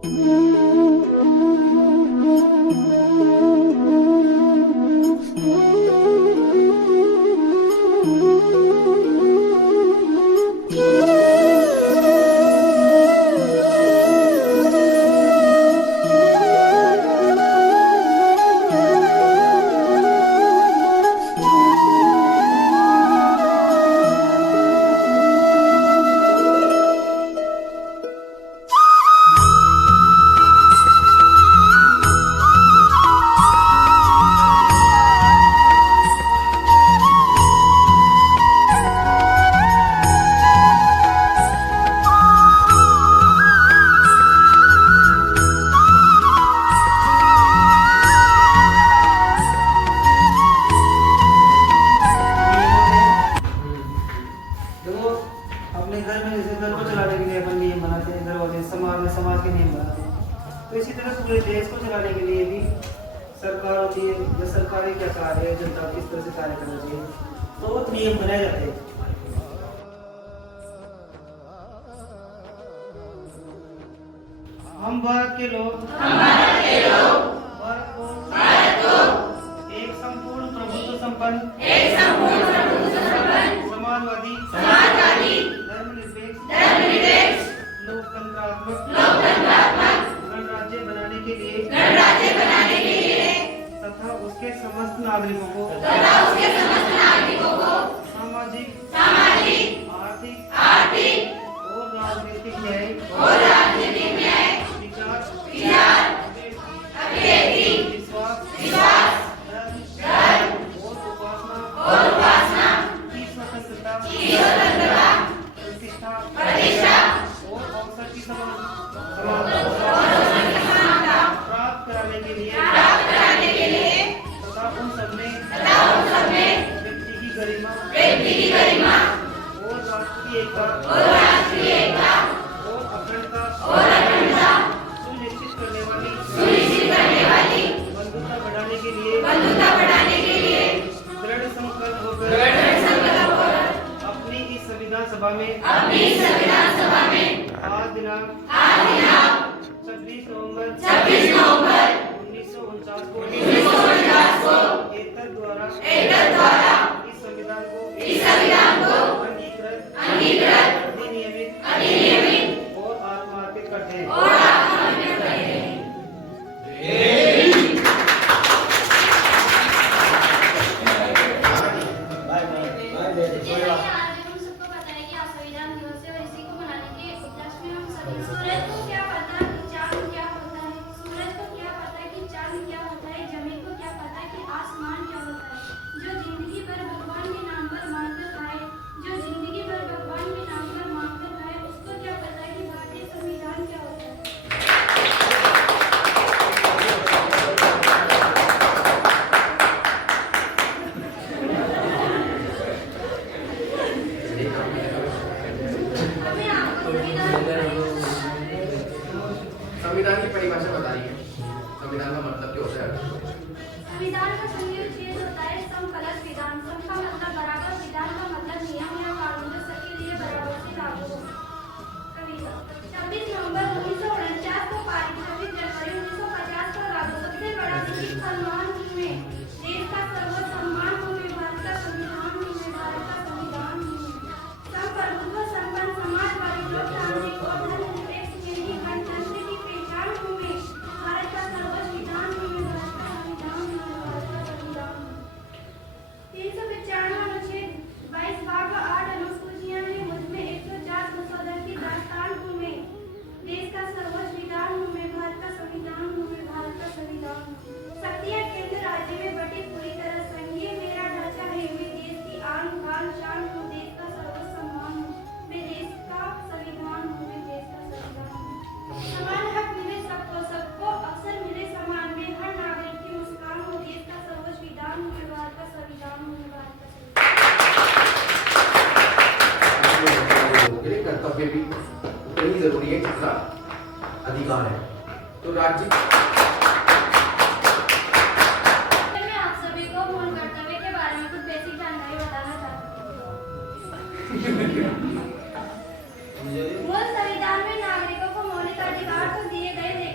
समाज के नियम बनाते हैं। तो इसी तरह पूरे देश को चलाने के लिए भी सरकार होती है या सरकारी क्या कार्य है, जनता को किस तरह से कार्य करना चाहिए, तो नियम बनाए जाते हैं। हम भारत के लोग भारत को एक संपूर्ण प्रभुत्व संपन्न समाजवादी धर्मनिरपेक्ष लोकतंत्रात्मक गणराज्य बनाने के लिए तथा उसके समस्त नागरिकों को सामाजिक आर्थिक और राजनीतिक न्याय विचार विश्वास और उपासना की स्वतंत्रता प्रतिष्ठा और अवसर की समानता प्राप्त कराने के लिए तथा उन सब में व्यक्ति की गरिमा और राष्ट्र की एकता और अखंडता सुनिश्चित करने वाली बंधुता बढ़ाने के लिए दृढ़ संकल्प होकर अपनी इस संविधान सभा में आज दिनांक 26 नवंबर 1949 को एतद द्वारा इस संविधान को अंगीकृत अधिनियमित और आत्मार्पित करते हैं। सूरज को क्या पता कि चांद क्या होता है, सूरज को क्या पता कि चांद क्या होता है, जमीन को क्या पता कि आसमान क्या होता है। जो जिंदगी भर भगवान के नाम पर मांगकर खाए, उसको क्या पता कि भारतीय संविधान क्या होता है। संविधान की परिभाषा बताइए। संविधान का मतलब क्या होता है? संविधान का संयुक्त छेद होता है सम प्लस विधान। सम का मतलब बराबर, विधान का मतलब नियम या कानून जो सबके लिए बराबर से लागू हो। कविता 26 नवंबर 1949 को पारित, 26 जनवरी 1950 को लागू। सबसे बड़ा लिखित फरमान में देश का सर्वोच्च सम्मान में भारत का संविधान संप्रभुत्व संपन्न समाजवादी लोकतांत्रिक और धर्मनिरपेक्ष हिंदी गणतंत्र की पहचान में भारत का सर्वोच्च विधान में भारत का संविधान 395 अनुच्छेद 22 भाग 8 अनुसूचियां हैं, मुझमें 104 संशोधन की दास्तान में देश का सर्वोच्च विधान में भारत का संविधान शक्तियां केंद्र राज्य में बटी पूरी तरह संघीय मेरा ढांचा है। मैं देश की आन बान शान हूँ, देश का सर्वोच्च सम्मान हूँ, मैं देश का संविधान हूँ, मैं देश का संविधान हूँ। समान हक मिले सबको, सबको अवसर मिले समान, में हर नागरिक की मुस्कान हूँ, देश का सर्वोच्च विधान हूँ, मैं भारत का संविधान हूँ, मैं भारत का संविधान। कर्तव्य भी उतनी जरूरी है जितना अधिकार है। तो राज्य मैं आप सभी को मूल कर्तव्य के बारे में कुछ बेसिक जानकारी बताना चाहती हूँ। मूल संविधान में नागरिकों को मौलिक अधिकार तो दिए गए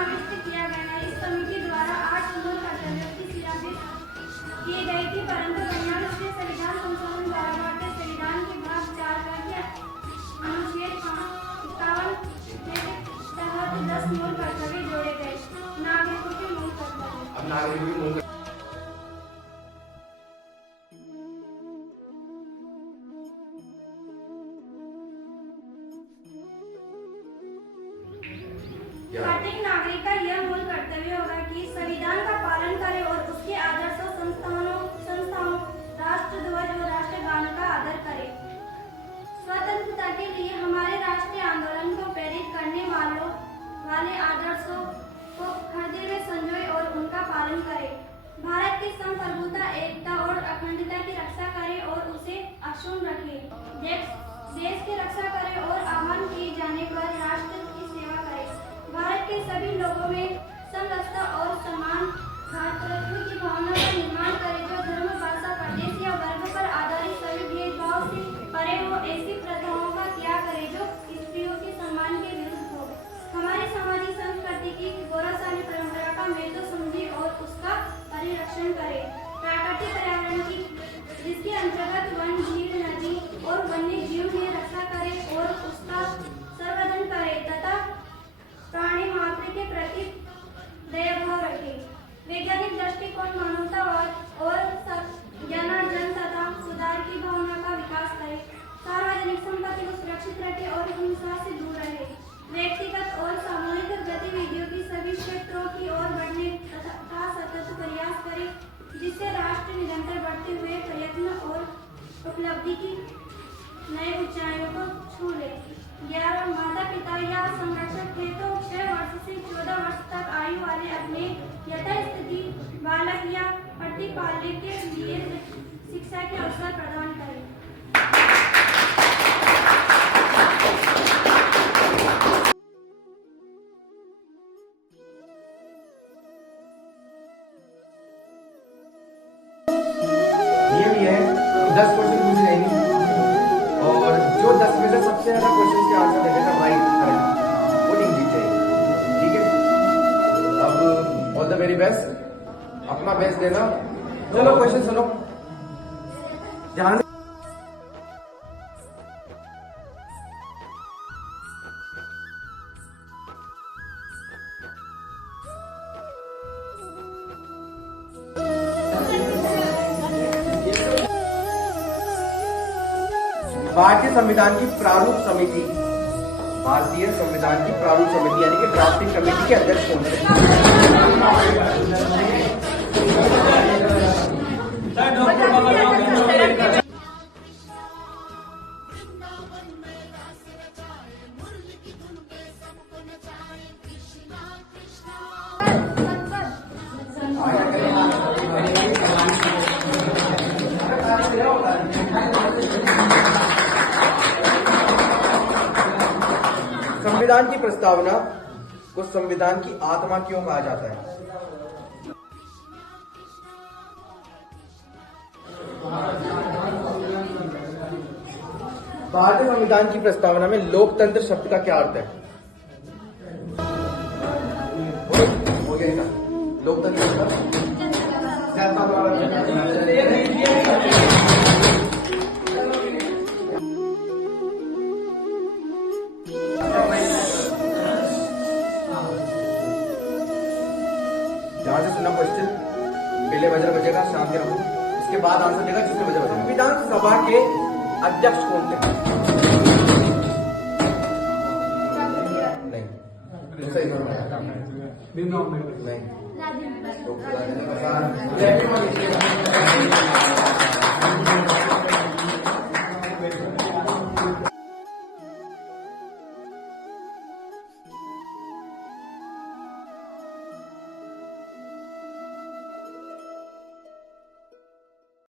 समाविष्ट किया गया है। इस समिति द्वारा 8 मूल कर्तव्यों की सिफारिश की गई थी, परंतु 92वें संविधान संशोधन द्वारा भारतीय संविधान के भाग 4 का अनुच्छेद 51 के तहत 10 मूल कर्तव्य जोड़े गए। नागरिकों के मूल कर्तव्य। अब नागरिक भी मूल प्रत्येक नागरिक का यह मूल कर्तव्य होगा कि संविधान का पालन करे और उसके आदर्शों, संस्थाओं, राष्ट्रध्वज और राष्ट्रगान का आदर करे। स्वतंत्रता के लिए हमारे राष्ट्रीय आंदोलन को प्रेरित करने वाले आदर्शों को हृदय में संजोए और उनका पालन करे। भारत की संप्रभुता, एकता और अखंडता की रक्षा करे और उसे अक्षुण्ण रखे। देश की रक्षा करे और आह्वान किए जाने पर राष्ट्र की सेवा करे। भारत के सभी लोगों में समरसता और समान भ्रातृत्व की भावना का निर्माण करे, जो धर्म, भाषा, प्रदेश या वर्ग पर आधारित सभी भेदभाव से परे हो। ऐसी प्रथाओं का त्याग करे जो स्त्रियों के सम्मान के विरुद्ध हो। हमारी सामाजिक संस्कृति की गौरवशाली परंपरा का महत्व समझे और उसका परिरक्षण करे। प्राकृतिक पर्यावरण की, जिसके अंतर्गत वन, झील, नदी और वन्य जीव की रक्षा करे और उसका संवर्धन करे तथा प्राणी मात्र के प्रति दयाभाव रखे। वैज्ञानिक दृष्टिकोण, मानवतावाद और ज्ञानार्जन तथा सुधार की भावना का विकास करे। सार्वजनिक संपत्ति को सुरक्षित रखे और हिंसा से दूर रहे। व्यक्तिगत और सामूहिक गतिविधियों की सभी क्षेत्रों की ओर बढ़ने तथा सतत प्रयास करे, जिससे राष्ट्र निरंतर बढ़ते हुए प्रयत्न और उपलब्धि की नई ऊंचाइयों को छू ले। 11 माता पिता या संरक्षक है तो 6 वर्ष से 14 वर्ष तक आयु वाले अपने यथास्थिति बालक या प्रतिपाल्य के लिए शिक्षा के अवसर प्रदान करें। ये भी है 10 क्वेश्चन पूछे जाएंगे और जो 10 में से सबसे ज्यादा क्वेश्चन के आंसर देगा राइट करेक्ट वो टीम जीत जाएगी। ठीक है, अब ऑल द वेरी बेस्ट, अपना बेस्ट देना। चलो क्वेश्चन सुनो ध्यान से। भारतीय संविधान की प्रारूप समिति, भारतीय संविधान की प्रारूप समिति यानी कि ड्राफ्टिंग कमेटी के अध्यक्ष कौन थे? संविधान की प्रस्तावना को संविधान की आत्मा क्यों कहा जाता है? भारतीय संविधान की प्रस्तावना में लोकतंत्र शब्द का क्या अर्थ है? हो गया ना लोकतंत्र ध्यान से सुना क्वेश्चन। पहले बजर बजेगा, शांति रखो, इसके बाद आंसर देगा जिससे बजर बजेगा। विधानसभा के अध्यक्ष कौन थे? नहीं, सही नहीं।